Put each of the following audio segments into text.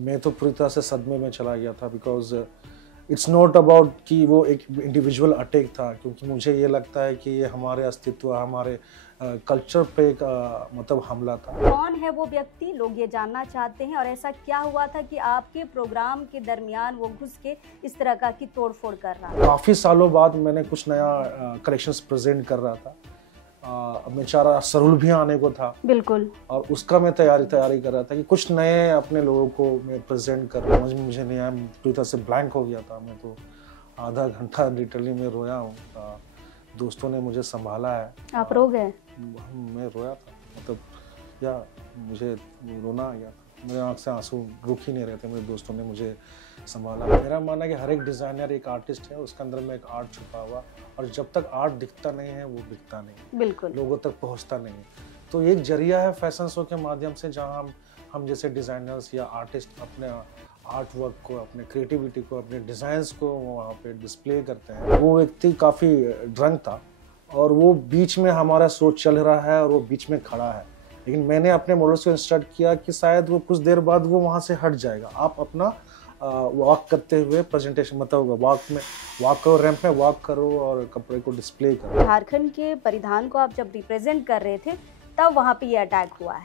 मैं तो पूरी तरह से सदमे में चला गया था बिकॉज इट्स नॉट अबाउट कि वो एक इंडिविजुअल अटैक था, क्योंकि मुझे ये लगता है कि ये हमारे अस्तित्व, हमारे कल्चर पे एक मतलब हमला था। कौन है वो व्यक्ति, लोग ये जानना चाहते हैं। और ऐसा क्या हुआ था कि आपके प्रोग्राम के दरमियान वो घुस के इस तरह का की तोड़फोड़ कर रहा था? काफ़ी सालों बाद मैंने कुछ नया कलेक्शंस प्रेजेंट कर रहा था। बेचारा सरुल भी आने को था, बिल्कुल। और उसका मैं तैयारी कर रहा था कि कुछ नए अपने लोगों को मैं प्रेजेंट कर रहा हूँ। मुझे नहीं आया, पूरी तरह से ब्लैंक हो गया था। मैं तो आधा घंटा लिटरली मैं रोया हूँ। दोस्तों ने मुझे संभाला है। आप रो गए? मैं रोया था, मतलब या मुझे रोना आ गया था। मेरे आँख से आंसू रुक ही नहीं रहे थे। मेरे दोस्तों ने मुझे संभाला। मेरा मानना है कि हर एक डिज़ाइनर एक आर्टिस्ट है, उसके अंदर में एक आर्ट छुपा हुआ, और जब तक आर्ट दिखता नहीं है वो बिकता नहीं, बिल्कुल, लोगों तक पहुंचता नहीं है। तो एक जरिया है फैशन शो के माध्यम से, जहां हम जैसे डिज़ाइनर्स या आर्टिस्ट अपने आर्ट वर्क को, अपने क्रिएटिविटी को, अपने डिज़ाइंस को वहाँ पे डिस्प्ले करते हैं। वो व्यक्ति काफ़ी ड्रंक था, और वो बीच में हमारा शो चल रहा है और वो बीच में खड़ा है, लेकिन मैंने अपने मॉडल्स को इंस्ट्रक्ट किया कि शायद वो कुछ देर बाद वो वहाँ से हट जाएगा। आप अपना वॉक करते हुए प्रेजेंटेशन, मतलब वॉक करो, रैंप में वॉक करो और कपड़े को डिस्प्ले करो। झारखंड के परिधान को आप जब रिप्रेजेंट कर रहे थे तब वहाँ पे ये अटैक हुआ है?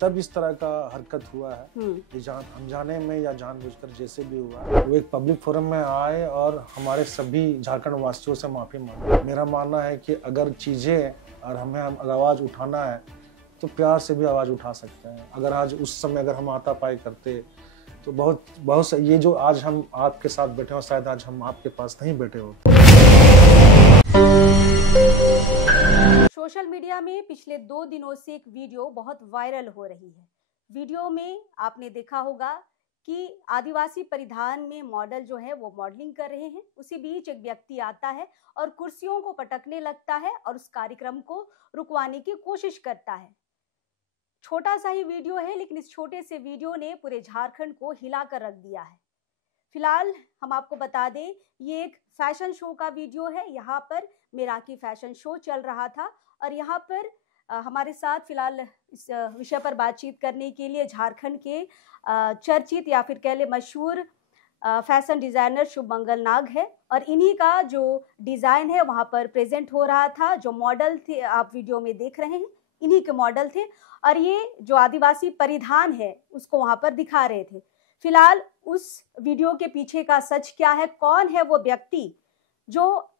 तब इस तरह का हरकत हुआ है। ये अनजाने में या जानबूझकर जैसे भी हुआ है, वो एक पब्लिक फोरम में आए और हमारे सभी झारखंड वासियों से माफी मांगे। मेरा मानना है कि अगर चीजें और हमें आवाज उठाना है तो प्यार से भी आवाज उठा सकते हैं। अगर आज उस समय अगर हम हाथापाई करते तो बहुत ये जो आज हम आपके साथ बैठे हो, शायद आज हम आपके पास नहीं बैठे होते। सोशल मीडिया में पिछले 2 दिनों से एक वीडियो बहुत वायरल हो रही है। वीडियो में आपने देखा होगा कि आदिवासी परिधान में मॉडल जो है वो मॉडलिंग कर रहे हैं। उसी बीच एक व्यक्ति आता है और कुर्सियों को पटकने लगता है और उस कार्यक्रम को रुकवाने की कोशिश करता है। छोटा सा ही वीडियो है, लेकिन इस छोटे से वीडियो ने पूरे झारखंड को हिलाकर रख दिया है। फिलहाल हम आपको बता दें, ये एक फैशन शो का वीडियो है। यहाँ पर मेराकी फैशन शो चल रहा था, और यहाँ पर हमारे साथ फिलहाल इस विषय पर बातचीत करने के लिए झारखंड के चर्चित या फिर कह ले मशहूर फैशन डिज़ाइनर शुभमंगल नाग है, और इन्हीं का जो डिज़ाइन है वहाँ पर प्रेजेंट हो रहा था। जो मॉडल थे आप वीडियो में देख रहे हैं, इन्हीं के मॉडल थे, और ये जो आदिवासी परिधान है उसको वहाँ पर दिखा रहे थे। फिलहाल उस वीडियो के पीछे का सच क्या है, कौन है वो व्यक्ति जो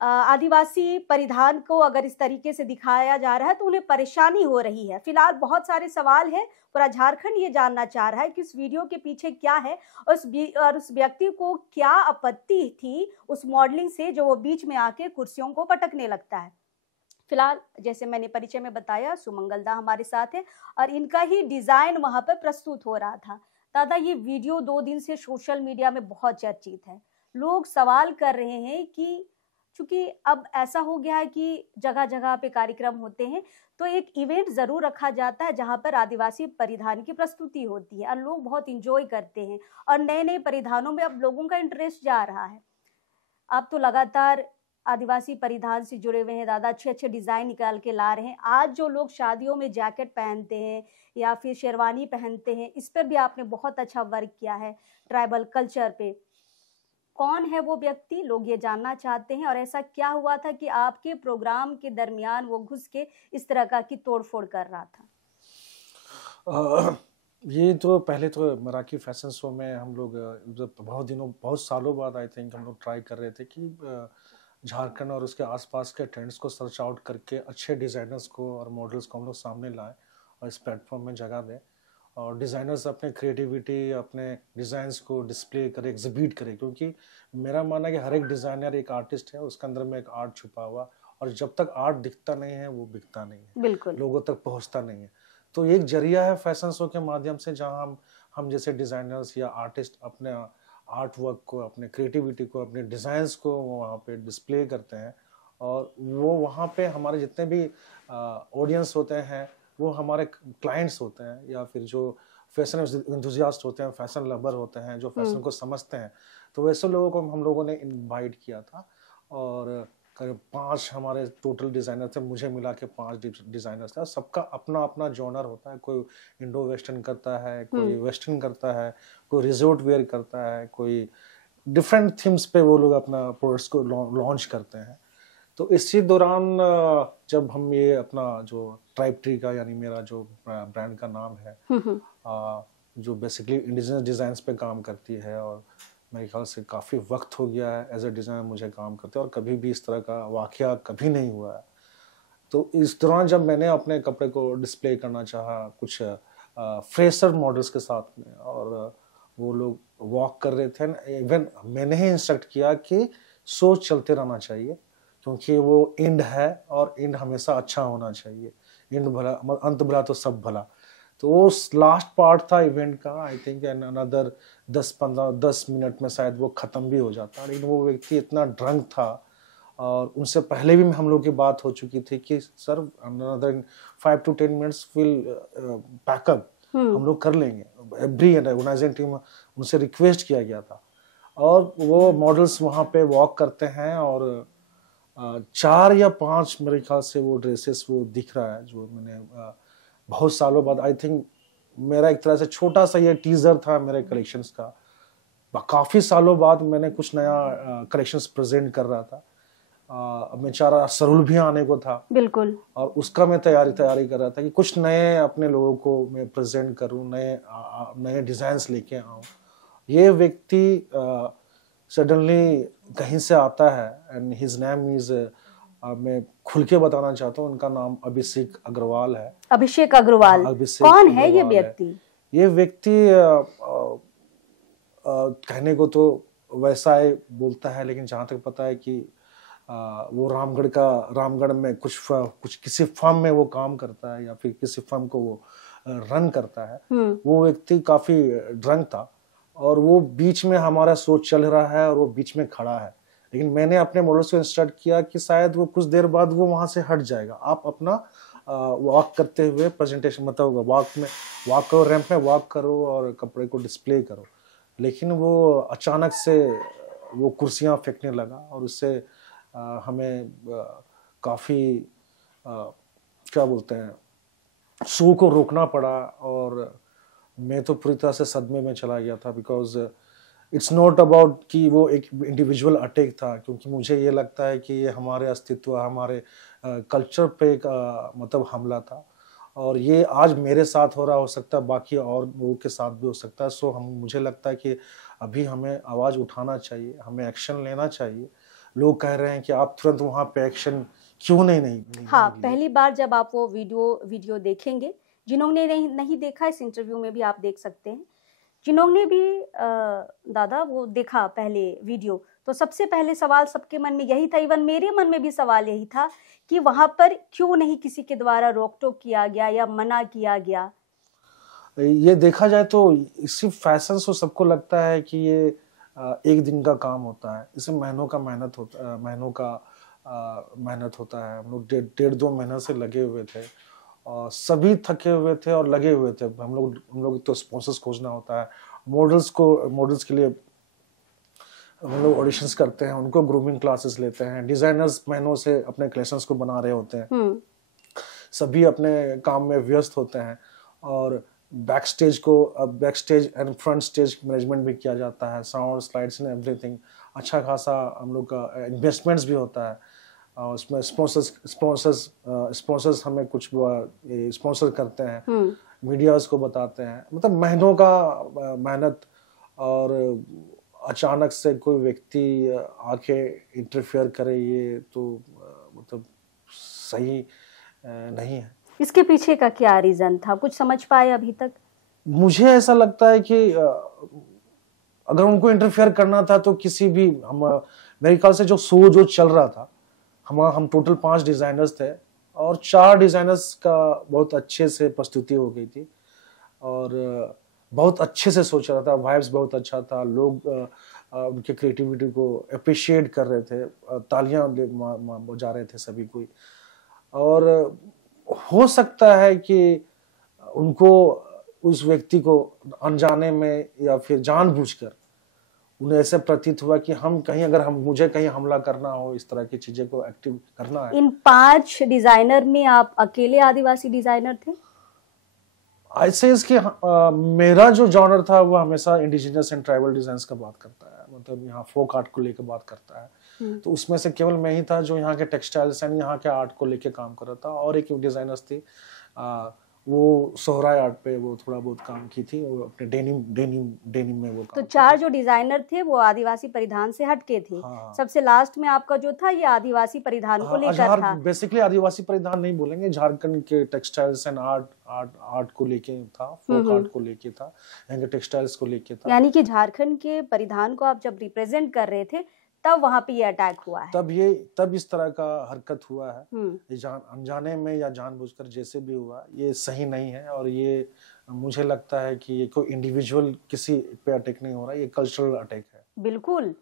आदिवासी परिधान को अगर इस तरीके से दिखाया जा रहा है तो उन्हें परेशानी हो रही है। फिलहाल बहुत सारे सवाल हैं, पूरा झारखंड ये जानना चाह रहा है कि उस वीडियो के पीछे क्या है, और उस व्यक्ति को क्या आपत्ति थी उस मॉडलिंग से जो वो बीच में आके कुर्सियों को पटकने लगता है। फिलहाल जैसे मैंने परिचय में बताया, सुमंगल दा हमारे साथ है और इनका ही डिजाइन वहां पर प्रस्तुत हो रहा था। दादा, ये वीडियो 2 दिन से सोशल मीडिया में बहुत चर्चित है। लोग सवाल कर रहे हैं कि चूंकि अब ऐसा हो गया है कि जगह जगह पे कार्यक्रम होते हैं, तो एक इवेंट जरूर रखा जाता है जहां पर आदिवासी परिधान की प्रस्तुति होती है और लोग बहुत इंजॉय करते हैं, और नए नए परिधानों में अब लोगों का इंटरेस्ट जा रहा है। आप तो लगातार आदिवासी परिधान से जुड़े हुए हैं दादा, अच्छे अच्छे डिजाइन निकाल के ला रहे हैं। आज जो लोग शादियों में जैकेट पहनते हैं या फिर शेरवानी पहनते हैं, इस पर भी आपने बहुत अच्छा वर्क किया है ट्राइबल कल्चर पे। कौन है वो व्यक्ति, लोग ये जानना चाहते हैं। और ऐसा क्या हुआ था कि आपके प्रोग्राम के दरमियान वो घुस के इस तरह का की तोड़फोड़ कर रहा था? ये तो पहले तो मराठी फैशन शो में हम लोग जब बहुत सालों बाद आई थिंक हम लोग ट्राई कर रहे थे कि झारखंड और उसके आसपास के ट्रेंड्स को सर्च आउट करके अच्छे डिज़ाइनर्स को और मॉडल्स को हम लोग सामने लाएं और इस प्लेटफॉर्म में जगह दें, और डिज़ाइनर्स अपने क्रिएटिविटी, अपने डिज़ाइंस को डिस्प्ले करें, एग्जिबिट करें। क्योंकि मेरा मानना है कि हर एक डिज़ाइनर एक आर्टिस्ट है, उसके अंदर में एक आर्ट छुपा हुआ, और जब तक आर्ट दिखता नहीं है वो बिकता नहीं है, बिल्कुल, लोगों तक पहुंचता नहीं है। तो एक जरिया है फैशन शो के माध्यम से, जहां हम जैसे डिज़ाइनर्स या आर्टिस्ट अपने आर्ट वर्क को, अपने क्रिएटिविटी को, अपने डिज़ाइंस को वहाँ पे डिस्प्ले करते हैं, और वो वहाँ पे हमारे जितने भी ऑडियंस होते हैं वो हमारे क्लाइंट्स होते हैं, या फिर जो फैशन एंथुसियास्ट होते हैं, फैशन लवर होते हैं, जो फैशन को समझते हैं। तो वैसे लोगों को हम लोगों ने इनवाइट किया था, और करीब 5 हमारे टोटल डिज़ाइनर थे, मुझे मिला के 5 डिज़ाइनर्स थे। सबका अपना-अपना जॉनर होता है, कोई इंडो वेस्टर्न करता है, कोई वेस्टर्न करता है, कोई रिज़ॉर्ट वियर करता है, कोई डिफरेंट थीम्स पे वो लोग अपना प्रोडक्ट्स को लॉन्च करते हैं। तो इसी दौरान जब हम ये अपना जो ट्राइब ट्री का यानी मेरा जो ब्रांड का नाम है, जो बेसिकली इंडिजिनस डिज़ाइंस पे काम करती है और मेरे ख्याल से काफ़ी वक्त हो गया है एज ए डिज़ाइनर मुझे काम करते और कभी भी इस तरह का वाक़या कभी नहीं हुआ है। तो इस दौरान जब मैंने अपने कपड़े को डिस्प्ले करना चाहा कुछ फ्रेशर मॉडल्स के साथ में और वो लोग वॉक कर रहे थे, इवन मैंने ही इंस्ट्रक्ट किया कि शो चलते रहना चाहिए क्योंकि वो एंड है और एंड हमेशा अच्छा होना चाहिए। एंड भला अंत भला तो सब भला। तो वो लास्ट पार्ट था इवेंट का, आई थिंक अनदर 10 मिनट में शायद वो ख़त्म भी हो जाता, लेकिन वो व्यक्ति इतना ड्रंक था और उनसे पहले भी हम लोग की बात हो चुकी थी कि sir another 5 to 10 minutes will pack up, हम लोग कर लेंगे। एवरी ऑर्गेनाइजिंग टीम उनसे रिक्वेस्ट किया गया था और वो मॉडल्स वहाँ पे वॉक करते हैं और 4 या 5 मेरे ख्याल से वो ड्रेसेस वो दिख रहा है जो मैंने बहुत सालों बाद, आई थिंक मेरा एक तरह से छोटा सा ये टीजर था मेरे कलेक्शंस का। काफ़ी सालों बाद मैंने कुछ नया कलेक्शंस प्रेजेंट कर रहा था। बेचारा सरुल भी आने को था बिल्कुल, और उसका मैं तैयारी कर रहा था कि कुछ नए अपने लोगों को मैं प्रेजेंट करूं, नए डिजाइन्स लेके आऊं। ये व्यक्ति सडनली कहीं से आता है एंड हिज नेम इज, मैं खुल के बताना चाहता हूँ, उनका नाम अभिषेक अग्रवाल है। अभिषेक अग्रवाल, कौन है ये व्यक्ति? ये व्यक्ति कहने को तो वैसा ही बोलता है, लेकिन जहाँ तक पता है कि वो रामगढ़ में कुछ किसी फर्म में वो काम करता है या फिर किसी फर्म को वो रन करता है। वो व्यक्ति काफी ड्रंक था और वो बीच में हमारा शो चल रहा है और वो बीच में खड़ा है, लेकिन मैंने अपने मॉडल्स को इंस्ट्रक्ट किया कि शायद वो कुछ देर बाद वो वहां से हट जाएगा, आप अपना वॉक करते हुए प्रेजेंटेशन मतलब वॉक करो, रैंप में वॉक करो और कपड़े को डिस्प्ले करो। लेकिन वो अचानक से वो कुर्सियां फेंकने लगा और उससे हमें काफ़ी क्या बोलते हैं शो को रोकना पड़ा और मैं तो पूरी तरह से सदमे में चला गया था, बिकॉज इट्स नॉट अबाउट कि वो एक इंडिविजुअल अटैक था, क्योंकि मुझे ये लगता है कि ये हमारे अस्तित्व, हमारे कल्चर पे एक मतलब हमला था और ये आज मेरे साथ हो रहा हो सकता है, बाकी और लोगों के साथ भी हो सकता है। सो मुझे लगता है कि अभी हमें आवाज़ उठाना चाहिए, हमें एक्शन लेना चाहिए। लोग कह रहे हैं कि आप तुरंत वहाँ पे एक्शन क्यों नहीं हाँ, पहली बार जब आप वो वीडियो देखेंगे, जिन्होंने नहीं देखा इस इंटरव्यू में भी आप देख सकते हैं, जिन्होंने भी दादा वो देखा पहले वीडियो, तो सबसे पहले सवाल सबके मन में यही था, इवन मेरे मन में भी सवाल यही था कि वहाँ पर क्यों नहीं किसी के द्वारा रोक टोक किया गया या मना किया गया। ये देखा जाए तो सिर्फ फैशन से सबको लगता है कि ये एक दिन का काम होता है, इसमें महीनों का मेहनत होता है। हम लोग 1.5-2 महीने से लगे हुए थे और सभी थके हुए थे और लगे हुए थे। हम लोग तो स्पॉन्सर्स खोजना होता है, मॉडल्स के लिए हम लोग ऑडिशंस करते हैं, उनको ग्रूमिंग क्लासेस लेते हैं, डिजाइनर्स महीनों से अपने कलेक्शंस को बना रहे होते हैं, सभी अपने काम में व्यस्त होते हैं और back stage and front stage management भी किया जाता है, साउंड स्लाइड्स एंड एवरीथिंग। अच्छा खासा हम लोग का इन्वेस्टमेंट्स भी होता है और उसमें स्पॉन्सर्स हमें कुछ स्पॉन्सर करते हैं, मीडियाज को बताते हैं, मतलब महीनों का मेहनत। और अचानक से कोई व्यक्ति आके इंटरफेयर करे, ये तो मतलब सही नहीं है। इसके पीछे का क्या रीजन था, कुछ समझ पाए अभी तक? मुझे ऐसा लगता है कि अगर उनको इंटरफेयर करना था तो किसी भी मेरे ख्याल से जो चल रहा था, हम टोटल 5 डिजाइनर्स थे और 4 डिजाइनर्स का बहुत अच्छे से प्रस्तुति हो गई थी और बहुत अच्छे से सोच रहा था, वाइब्स बहुत अच्छा था, लोग उनके क्रिएटिविटी को अप्रिशिएट कर रहे थे, तालियां बजा रहे थे सभी कोई। और हो सकता है कि उनको उस व्यक्ति को अनजाने में या फिर जानबूझकर उन्हें ऐसे प्रतीत हुआ कि हम कहीं अगर हम मुझे कहीं हमला करना हो, इस तरह की चीजें को एक्टिव करना है। इन 5 डिजाइनर में आप अकेले आदिवासी डिजाइनर थे? ऐसे इसके मेरा जो जॉनर था वो हमेशा इंडिजिनस एंड ट्राइबल डिजाइन्स का बात करता है, मतलब यहाँ फोक आर्ट को लेकर बात करता है। तो उसमें से केवल मैं ही था जो यहाँ के टेक्सटाइल्स एंड यहाँ के आर्ट को लेकर काम कर रहा था, और एक डिजाइनर्स थी वो सोहराय आर्ट पे वो थोड़ा बहुत काम की थी, वो अपने डेनिम में वो तो काम 4 जो डिजाइनर थे वो आदिवासी परिधान से हटके थे। हाँ। सबसे लास्ट में आपका जो था ये आदिवासी परिधान को लेकर था। बेसिकली आदिवासी परिधान नहीं बोलेंगे, झारखंड के टेक्सटाइल्स एंड आर्ट को लेके था, फोक आर्ट को लेके था, यहाँ के टेक्सटाइल्स को लेके था। यानी कि झारखंड के परिधान को आप जब रिप्रेजेंट कर रहे थे तब वहां पे ये अटैक हुआ है। तब इस तरह का हरकत हुआ है। ये अनजाने में या जानबूझकर जैसे भी हुआ, ये सही नहीं है। और ये मुझे लगता है कि ये कोई इंडिविजुअल किसी पे अटैक नहीं हो रहा, ये कल्चरल अटैक है। बिल्कुल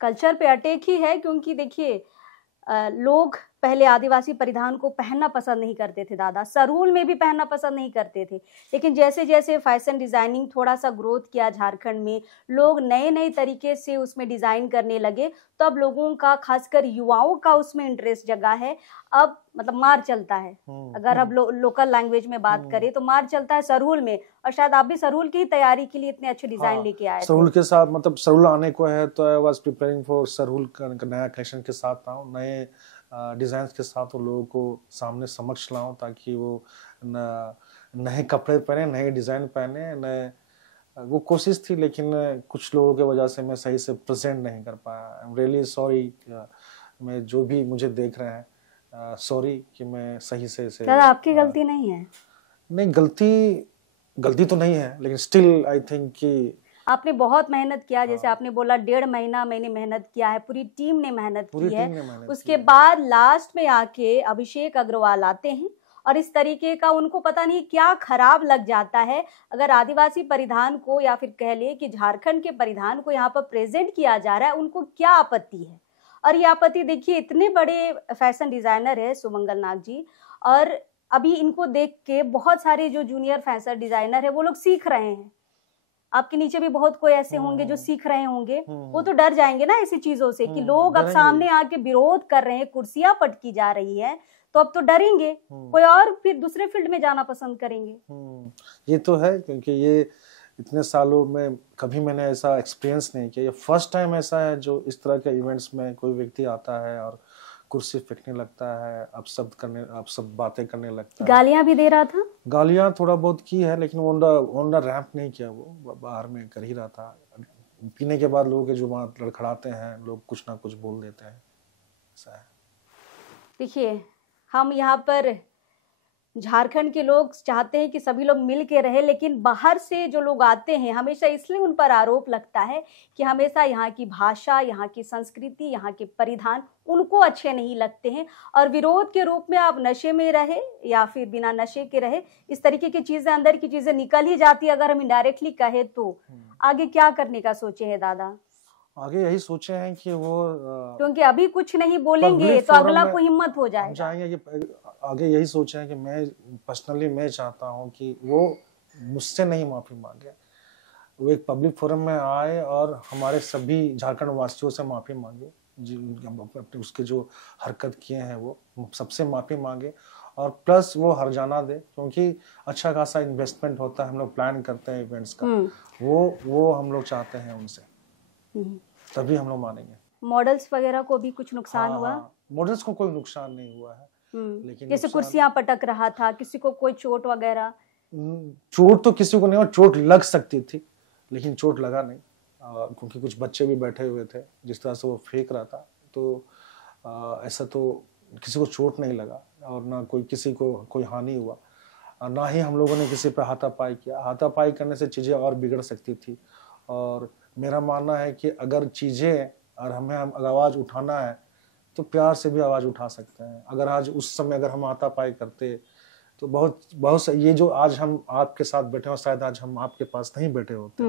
कल्चर पे अटैक ही है, क्योंकि देखिए लोग पहले आदिवासी परिधान को पहनना पसंद नहीं करते थे दादा, सरूल में भी पहनना पसंद नहीं करते थे। लेकिन जैसे जैसे फैशन डिजाइनिंग थोड़ा सा ग्रोथ किया झारखंड में, लोग नए नए तरीके से उसमें डिजाइन करने लगे, तब तो लोगों का खासकर युवाओं का उसमें इंटरेस्ट जगा है। अब मतलब मार चलता है, अगर अब लोकल लैंग्वेज में बात करें तो मार चलता है सरूल में। और शायद आप भी सरूल की तैयारी के लिए इतने अच्छे डिजाइन लेके आए थे। सरूल के साथ मतलब सरूल आने को है तो आई वाज प्रिपेयरिंग फॉर सरूल का नया कलेक्शन के साथ आऊँ, नए डिजाइन के साथ वो लोगों को सामने समक्ष लाऊं, ताकि वो नए कपड़े पहने, नए डिजाइन पहने, नए वो कोशिश थी। लेकिन कुछ लोगों के वजह से मैं सही से प्रेजेंट नहीं कर पाया। I am really sorry. मैं जो भी मुझे देख रहे हैं सॉरी कि मैं सही से दादा आपकी गलती नहीं है। नहीं, गलती तो नहीं है, लेकिन स्टिल आई थिंक कि आपने बहुत मेहनत किया। जैसे आपने बोला 1.5 महीना मैंने मेहनत किया है, पूरी टीम ने मेहनत की है। उसके बाद लास्ट में आके अभिषेक अग्रवाल आते हैं और इस तरीके का उनको पता नहीं क्या खराब लग जाता है। अगर आदिवासी परिधान को या फिर कह ले कि झारखंड के परिधान को यहाँ पर प्रेजेंट किया जा रहा है, उनको क्या आपत्ति है। और ये आपत्ति देखिए, इतने बड़े फैशन डिजाइनर है सुमंगल नाग जी, और अभी इनको देख के बहुत सारे जो जूनियर फैशन डिजाइनर है वो लोग सीख रहे हैं। आपके नीचे भी बहुत कोई ऐसे होंगे जो सीख रहे होंगे, वो तो डर जाएंगे ना ऐसी चीजों से कि लोग अब सामने आके विरोध कर रहे हैं, कुर्सियां पटकी जा रही है, तो अब तो डरेंगे, कोई और फिर दूसरे फील्ड में जाना पसंद करेंगे। ये तो है, क्योंकि ये इतने सालों में कभी मैंने ऐसा एक्सपीरियंस नहीं किया। ये फर्स्ट टाइम ऐसा है जो इस तरह के इवेंट्स में कोई व्यक्ति आता है और कुर्सी फेंकने लगता है, आप सब बातें करने लगता है। गालियां भी दे रहा था? गालियां थोड़ा बहुत की है, लेकिन ऑन द रैंप नहीं किया, वो बाहर में कर ही रहा था। पीने के बाद लोगों के जो वहाँ लड़खड़ाते हैं, लोग कुछ ना कुछ बोल देते हैं, ऐसा है। देखिए, हम यहाँ पर झारखंड के लोग चाहते हैं कि सभी लोग मिल के रहे, लेकिन बाहर से जो लोग आते हैं हमेशा इसलिए उन पर आरोप लगता है कि हमेशा यहाँ की भाषा, यहाँ की संस्कृति, यहाँ के परिधान उनको अच्छे नहीं लगते हैं, और विरोध के रूप में आप नशे में रहे या फिर बिना नशे के रहे, इस तरीके की चीजें, अंदर की चीजें निकल ही जाती है। अगर हम इनडायरेक्टली कहे तो आगे क्या करने का सोचे है दादा? आगे यही सोचे हैं कि वो क्योंकि अभी कुछ नहीं बोलेंगे तो अगला को हिम्मत हो जाएगा। जाएंगे कि आगे यही सोचे हैं कि मैं पर्सनली मैं चाहता हूं कि वो मुझसे नहीं माफी मांगे, वो एक पब्लिक फोरम में आए और हमारे सभी झारखंड वासियों से माफी मांगे, अपने उसके जो हरकत किए हैं वो सबसे माफी मांगे, और प्लस वो हर्जाना दे, क्योंकि अच्छा खासा इन्वेस्टमेंट होता है, हम लोग प्लान करते हैं इवेंट्स का, वो हम लोग चाहते हैं उनसे, तभी हम लोग मानेंगे। मॉडल्स वगैरह को भी कुछ नुकसान हुआ? मॉडल्स को कोई नुकसान नहीं हुआ है, लेकिन जैसे कुर्सियां पटक रहा था, किसी को कोई चोट वगैरह? चोट तो किसी को नहीं, और चोट लग सकती थी लेकिन चोट लगा नहीं, क्योंकि कुछ बच्चे भी बैठे हुए थे, जिस तरह से वो फेंक रहा था, तो ऐसा तो किसी को चोट नहीं लगा, और ना कोई किसी को कोई हानि हुआ, ना ही हम लोगों ने किसी पे हाथापाई किया। हाथापाई करने से चीज़ें और बिगड़ सकती थी, और मेरा मानना है कि अगर चीज़ें और हमें आवाज़ उठाना है तो प्यार से भी आवाज़ उठा सकते हैं। अगर आज उस समय अगर हम हाथापाई करते तो बहुत ये जो आज हम आपके साथ बैठे हो, शायद आज हम आपके पास नहीं बैठे होते,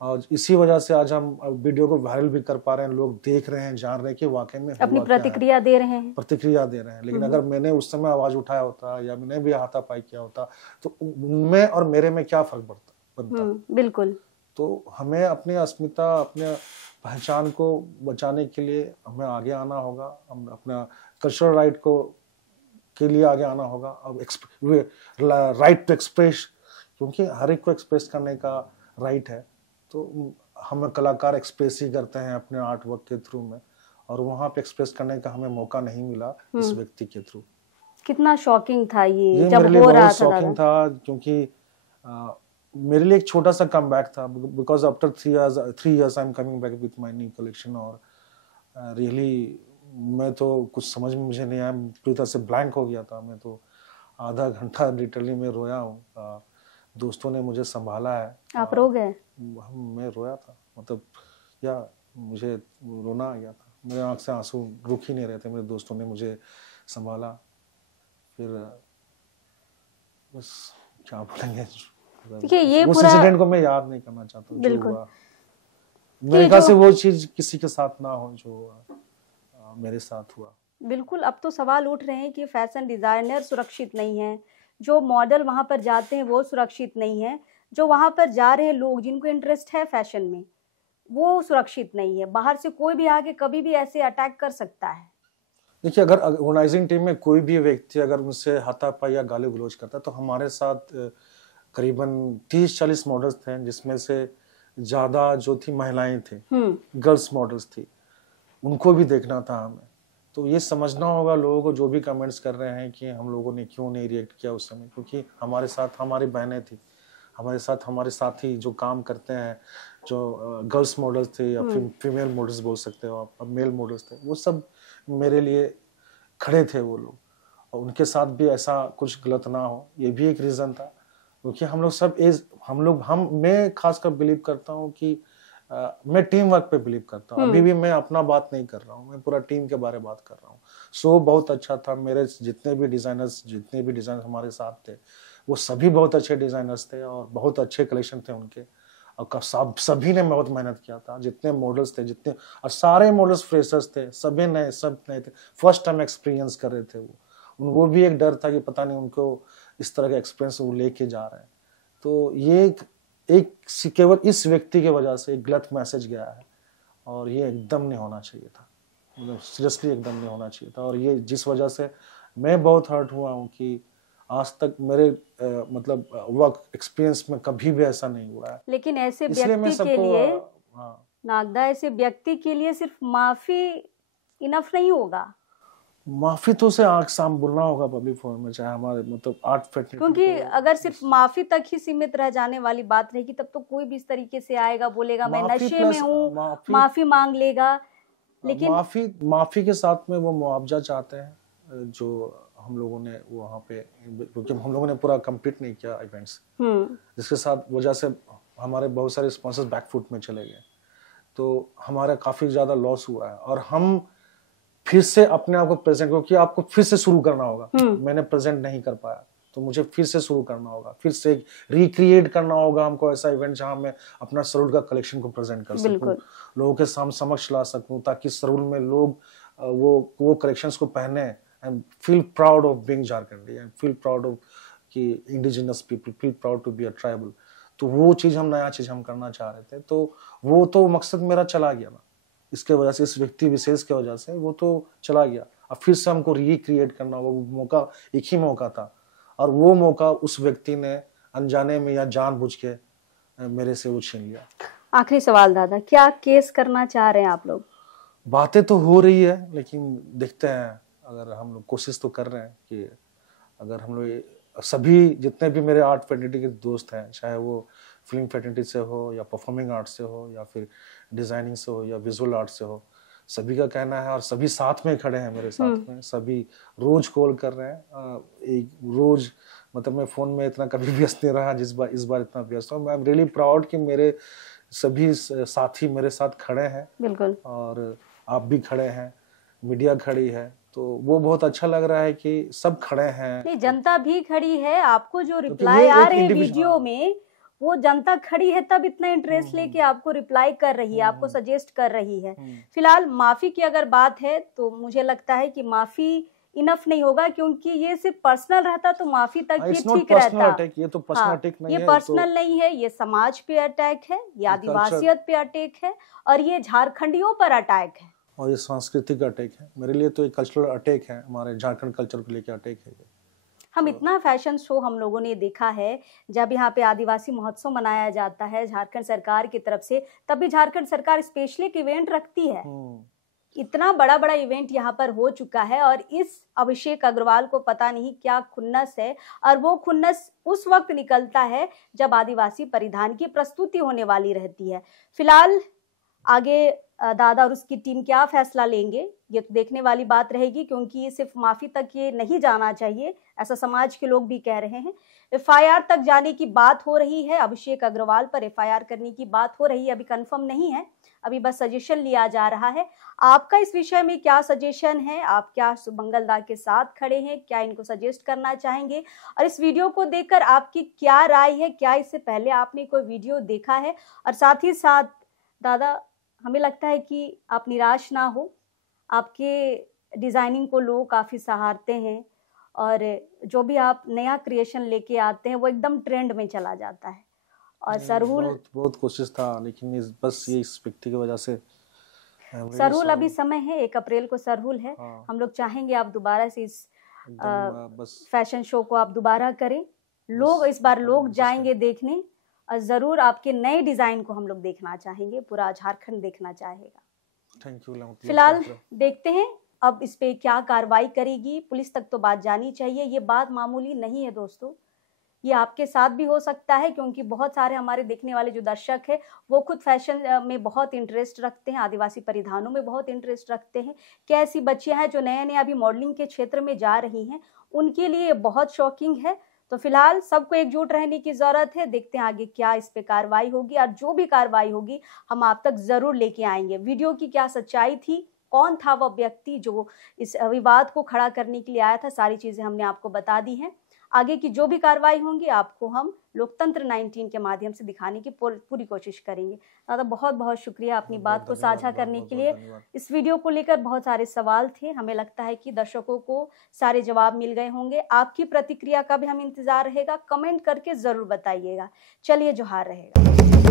और इसी वजह से आज हम वीडियो को वायरल भी कर पा रहे हैं, लोग देख रहे हैं, जान रहे हैं कि वाकई में अपनी प्रतिक्रिया दे रहे हैं। लेकिन अगर मैंने उस समय आवाज उठाया होता या मैंने भी हाथापाई किया होता तो उनमें और मेरे में क्या फर्क बनता? बिल्कुल। तो हमें अपनी अस्मिता, अपने पहचान को बचाने के लिए हमें आगे आना होगा, हम अपना कल्चरल राइट को के लिए आगे आना होगा। अब राइट टू एक्सप्रेस, क्योंकि हर एक को एक्सप्रेस करने का राइट है, तो हम कलाकार एक्सप्रेस ही करते हैं अपने आर्ट वर्क के थ्रू में, और वहाँ पे एक्सप्रेस करने का हमें मौका नहीं मिला इस व्यक्ति के थ्रू। कितना शॉकिंग था ये जब मेरे लिए बहुत शॉकिंग था, क्योंकि मेरे लिए एक छोटा सा कमबैक था, because after 3 years I am coming back with my new collection. और रियली मैं तो कुछ समझ में मुझे नहीं आया, पूरी तरह से ब्लैंक हो गया था मैं तो। आधा घंटा लिटरली मैं रोया हूँ। दोस्तों ने मुझे संभाला है। आप रो गए? मैं रोया था, मतलब या मुझे रोना आ गया था, मेरे आँख से आंसू रुक ही नहीं रहे थे। मेरे दोस्तों ने मुझे संभाला, फिर बस क्या बोलेंगे। देखिए ये उस पूरा इंसिडेंट को मैं याद नहीं करना चाहता जो हुआ। मेरे कि ख्याल जो से वो चीज किसी के साथ ना हो जो मेरे साथ हुआ। बिल्कुल, अब तो सवाल उठ रहे हैं कि फैशन डिजाइनर सुरक्षित नहीं है, जो मॉडल वहां पर जाते हैं वो सुरक्षित नहीं है, जो वहां पर जा रहे लोग जिनको इंटरेस्ट है फैशन में वो सुरक्षित नहीं है। बाहर से कोई भी आके कभी भी ऐसे अटैक कर सकता है। देखिए, अगर ऑर्गेनाइजिंग टीम में कोई भी व्यक्ति अगर उनसे हाथापाई या गाली गलौज करता है, तो हमारे साथ करीबन 30-40 मॉडल्स थे, जिसमें से ज्यादा जो थी महिलाएं थी, गर्ल्स मॉडल्स थी, उनको भी देखना था हमें। तो ये समझना होगा लोगों को जो भी कमेंट्स कर रहे हैं कि हम लोगों ने क्यों नहीं रिएक्ट किया उस समय, क्योंकि हमारे साथ हमारी बहनें थी, हमारे साथ हमारे साथी जो काम करते हैं, जो गर्ल्स मॉडल्स थे या फीमेल मॉडल्स बोल सकते हो आप, मेल मॉडल्स थे, वो सब मेरे लिए खड़े थे वो लोग, और उनके साथ भी ऐसा कुछ गलत ना हो, ये भी एक रीज़न था। क्योंकि हम लोग सब मैं खासकर बिलीव करता हूँ कि मैं टीम वर्क पे बिलीव करता हूँ। अभी भी मैं अपना बात नहीं कर रहा हूँ, मैं पूरा टीम के बारे में बात कर रहा हूँ। शो बहुत अच्छा था, मेरे जितने भी डिजाइनर्स हमारे साथ थे वो सभी बहुत अच्छे डिजाइनर्स थे और बहुत अच्छे कलेक्शन थे उनके, और सभी ने बहुत मेहनत किया था। जितने मॉडल्स थे, और सारे मॉडल्स फ्रेशर्स थे, सब नए थे, फर्स्ट टाइम एक्सपीरियंस कर रहे थे वो भी एक डर था कि पता नहीं उनको इस तरह का एक्सपीरियंस वो लेके जा रहे हैं। तो ये एक केवल इस व्यक्ति की वजह से एक गलत मैसेज गया है, और ये एकदम नहीं होना चाहिए था, मतलब सीरियसली एकदम नहीं होना चाहिए था। और ये जिस वजह से मैं बहुत हर्ट हुआ हूँ कि आज तक मेरे मतलब वर्क एक्सपीरियंस में कभी भी ऐसा नहीं हुआ है। लेकिन ऐसे व्यक्ति के लिए नागदा, ऐसे व्यक्ति के लिए सिर्फ माफी इनफ नहीं होगा, माफी तो से आंख साम बोलना होगा पब्लिक फोरम में, चाहे हमारे मतलब आर्ट फैक्ट्री, क्योंकि अगर सिर्फ माफी तक ही सीमित रह जाने वाली बात रहेगी तब तो कोई भी इस तरीके से आएगा, बोलेगा मैं नशे में हूँ, माफी मांग लेगा। लेकिन माफी के साथ में वो मुआवजा चाहते हैं जो हम लोगों ने वहाँ पे, क्योंकि हम लोगों ने पूरा कंप्लीट नहीं किया इवेंट्स, जिसके साथ वजह से हमारे बहुत सारे स्पॉन्सर्स बैकफुट में चले गए, तो हमारा काफी ज्यादा लॉस हुआ है। और हम फिर से अपने आप को प्रेजेंट, क्योंकि आपको फिर से शुरू करना होगा, मैंने प्रेजेंट नहीं कर पाया तो मुझे फिर से शुरू करना होगा, फिर से रिक्रिएट करना होगा हमको ऐसा इवेंट जहां मैं अपना सरूल का कलेक्शन को प्रेजेंट कर सकूं, लोगों के समक्ष ला सकूं, ताकि सरूल में लोग वो कलेक्शंस को पहने and feel proud of being Jharkhandi and feel proud of कि indigenous people, feel proud to be a tribal. तो वो चीज नया चीज हम करना चाह रहे थे, तो वो तो मकसद मेरा चला गया ना, इसके वजह से, इस व्यक्ति विशेष की वजह से वो तो चला गया। अब फिर से हमको रिक्रिएट करना, वो मौका एक ही मौका था, और वो मौका उस व्यक्ति ने अनजाने में या जानबूझ के मेरे से वो छीन लिया। आखिरी सवाल दादा, क्या केस करना चाह रहे हैं आप लोग? बातें तो हो रही है, लेकिन देखते हैं, अगर हम लोग कोशिश तो कर रहे हैं कि अगर हम लोग सभी जितने भी मेरे आर्ट फैकल्टी के दोस्त हैं, चाहे वो फिल्म फैकल्टी से हो या परफॉर्मिंग आर्ट से हो या फिर डिजाइनिंग से हो या विजुअल आर्ट से हो, सभी का कहना है, और सभी साथ में खड़े हैं मेरे साथ में, सभी रोज कॉल कर रहे हैं। एक रोज मतलब मैं फोन में इतना कभी व्यस्त नहीं रहा इस बार इतना व्यस्त हूँ। आई एम रियली प्राउड कि मेरे सभी साथी मेरे साथ खड़े हैं, बिल्कुल, और आप भी खड़े हैं, मीडिया खड़ी है, तो वो बहुत अच्छा लग रहा है कि सब खड़े हैं। नहीं, जनता भी खड़ी है, आपको जो रिप्लाई आ रहे हैं वीडियो में वो जनता खड़ी है, तब इतना इंटरेस्ट लेके आपको रिप्लाई कर रही है, आपको सजेस्ट कर रही है। फिलहाल माफी की अगर बात है तो मुझे लगता है कि माफी इनफ नहीं होगा, क्योंकि ये सिर्फ पर्सनल रहता तो माफी तक ये ठीक रहता। अटैक, ये तो पर्सनल हाँ, अटैक नहीं ये है, पर्सनल नहीं है, ये समाज पे अटैक है, ये आदिवासियत पे अटैक है, और ये झारखंडियों पर अटैक है, और ये सांस्कृतिक अटैक है। मेरे लिए तो ये कल्चरल अटैक है, हमारे झारखंड कल्चर को लेकर अटैक है। हम इतना फैशन शो हम लोगों ने देखा है, जब यहाँ पे आदिवासी महोत्सव मनाया जाता है झारखंड सरकार की तरफ से, तब भी झारखंड सरकार स्पेशली एक इवेंट रखती है। इतना बड़ा बड़ा इवेंट यहाँ पर हो चुका है, और इस अभिषेक अग्रवाल को पता नहीं क्या खुन्नस है, और वो खुन्नस उस वक्त निकलता है जब आदिवासी परिधान की प्रस्तुति होने वाली रहती है। फिलहाल आगे दादा और उसकी टीम क्या फैसला लेंगे, ये तो देखने वाली बात रहेगी, क्योंकि ये सिर्फ माफी तक ये नहीं जाना चाहिए, ऐसा समाज के लोग भी कह रहे हैं। एफआईआर तक जाने की बात हो रही है, अभिषेक अग्रवाल पर एफआईआर करने की बात हो रही है, अभी कंफर्म नहीं है, अभी बस सजेशन लिया जा रहा है। आपका इस विषय में क्या सजेशन है? आप क्या सुमंगल दा के साथ खड़े हैं? क्या इनको सजेस्ट करना चाहेंगे? और इस वीडियो को देखकर आपकी क्या राय है? क्या इससे पहले आपने कोई वीडियो देखा है? और साथ ही साथ दादा, हमें लगता है कि आप निराश ना हो, आपके डिज़ाइनिंग को लोग काफ़ी सराहते हैं, और जो भी आप नया क्रिएशन लेके आते हैं वो एकदम ट्रेंड में चला जाता है। और सरहुल बहुत कोशिश था, लेकिन बस ये इस व्यक्ति की वजह से। सरहुल अभी समय है, 1 अप्रैल को सरहुल है। हम लोग चाहेंगे आप दोबारा से इस फैशन शो को आप दोबारा करें। लोग इस बार लोग जाएंगे देखने, और जरूर आपके नए डिजाइन को हम लोग देखना चाहेंगे, पूरा झारखंड देखना चाहेगा। Thank you. फिलहाल देखते हैं अब इस पे क्या कार्रवाई करेगी पुलिस, तक तो बात जानी चाहिए। ये बात मामूली नहीं है दोस्तों, ये आपके साथ भी हो सकता है, क्योंकि बहुत सारे हमारे देखने वाले जो दर्शक हैं वो खुद फैशन में बहुत इंटरेस्ट रखते हैं, आदिवासी परिधानों में बहुत इंटरेस्ट रखते हैं। क्या ऐसी बच्चियां हैं जो नए नए अभी मॉडलिंग के क्षेत्र में जा रही हैं, उनके लिए बहुत शॉकिंग है। तो फिलहाल सबको एकजुट रहने की जरूरत है। देखते हैं आगे क्या इस पे कार्रवाई होगी, और जो भी कार्रवाई होगी हम आप तक जरूर लेके आएंगे। वीडियो की क्या सच्चाई थी, कौन था वह व्यक्ति जो इस विवाद को खड़ा करने के लिए आया था, सारी चीजें हमने आपको बता दी हैं। आगे की जो भी कार्रवाई होंगी आपको हम लोकतंत्र 19 के माध्यम से दिखाने की पूरी कोशिश करेंगे। दादा बहुत बहुत शुक्रिया अपनी बात को साझा करने के लिए। इस वीडियो को लेकर बहुत सारे सवाल थे, हमें लगता है कि दर्शकों को सारे जवाब मिल गए होंगे। आपकी प्रतिक्रिया का भी हम इंतजार रहेगा, कमेंट करके जरूर बताइएगा। चलिए, जोहार रहेगा।